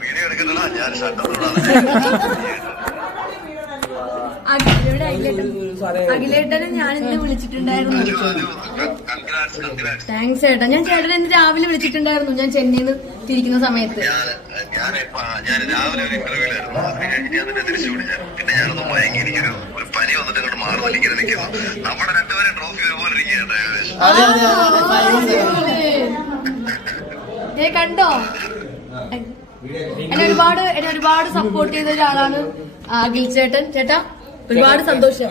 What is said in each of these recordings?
Video എടുക്കണ്ടടാ ഞാൻ അഖിലേട്ടനും ഞാൻ ഇന്ന് വിളിച്ചിട്ടുണ്ടായിരുന്നു. താങ്ക്സ് ചേട്ടാ. ഞാൻ ചേട്ടനെ ഇന്ന് രാവിലെ വിളിച്ചിട്ടുണ്ടായിരുന്നു. ഞാൻ ചെന്നൈന്ന് തിരിക്കുന്ന സമയത്ത്. ഞാൻ രാവിലെ ഒരു ഇന്റർവ്യൂലായിരുന്നു. അതിനെ തിരിച്ചു വിളിച്ചാൽ പിന്നെ ഞാനൊന്ന് മയങ്ങി എനിക്കൊരു പനി വന്നിട്ട് അങ്ങോട്ട് മാറുന്നിരിക്കാൻ നിൽക്കുന്നു. നമ്മുടെ രണ്ടുപേരും ട്രോഫി ഒരുപോലെ ഇരിക്കുകയാണ് ഏകദേശം. കണ്ടോ, എന്നെ ഒരുപാട് സപ്പോർട്ട് ചെയ്ത ഒരാളാണ് അഖിൽ ചേട്ടൻ. ചേട്ടാ ഒരുപാട് സന്തോഷം.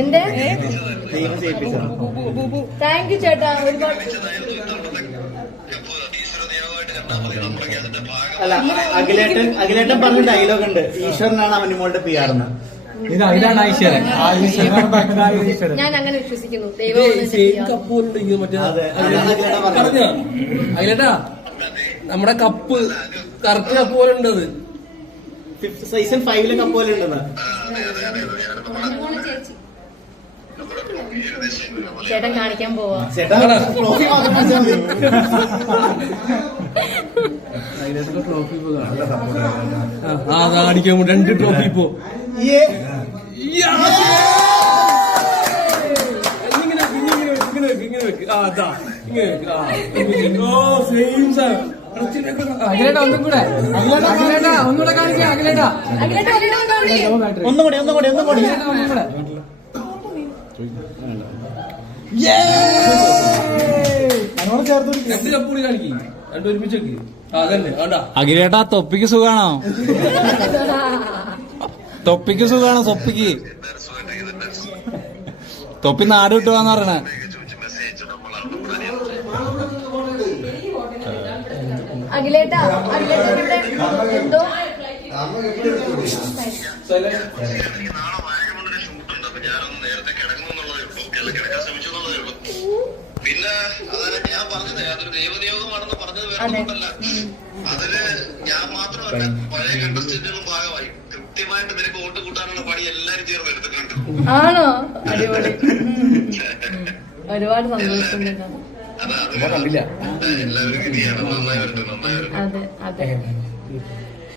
എന്റെ താങ്ക് യു ചേട്ടാ. ഒരുപാട് അല്ല, അഖിലേട്ടൻ പറഞ്ഞ ഡയലോഗ് ഉണ്ട്, ഈശ്വരനാണ് അവനിമോളുടെ PR-ന്ന്. ഇതാണ് ഈശ്വരൻ. ഞാൻ അങ്ങനെ വിശ്വസിക്കുന്നു. അഖിലേട്ടാ നമ്മുടെ കപ്പ് കറക്റ്റ് കപ്പ് പോലെ ഉണ്ട്. അത് സീസൺ 5 കപ്പ് പോലെ ഉണ്ടെന്ന് ചേട്ടൻ കാണിക്കാൻ പോവാ. ട്രോഫി കാണിക്കാൻ 2 ട്രോഫി ഇപ്പോ അഖിലേട്ടാ ഒന്നും കൂടെ കാണിക്കാം. അഖിലേട്ടാ ഒന്നുകൂടി ഒന്നും കൂടെ രണ്ട് കപ്പൂടി കാണിക്കും. രണ്ടും ഒരുമിച്ചേക്ക്. അതന്നെ അഖിലേട്ടാ തൊപ്പിക്ക് സുഖാണോ? തൊപ്പിക്ക് സുഖാണോ? തൊപ്പി നാട് വിട്ടുവാന്ന് പറഞ്ഞേ. അഖിലേട്ടാ ഇവിടെ എന്തോ പിന്നെ അതാണ് ഞാൻ പറഞ്ഞത്, അതൊരു ദൈവനിയോഗമാണെന്ന് പറഞ്ഞത് വേറെ കൊണ്ടല്ല. അതില് ഞാൻ മാത്രമല്ല, പഴയ കണ്ടസ്റ്റന്റുകളും ഭാഗമായി. കൃത്യമായിട്ട് നിനക്ക് വോട്ട് കൂട്ടാനുള്ള പണി എല്ലാരും ചേർന്ന് എടുത്തിട്ടുണ്ട്. ആണോ? അടിപൊളി. ഒരുപാട് സന്തോഷം. എല്ലാവരും നന്നായി വരട്ടെ. അതെ.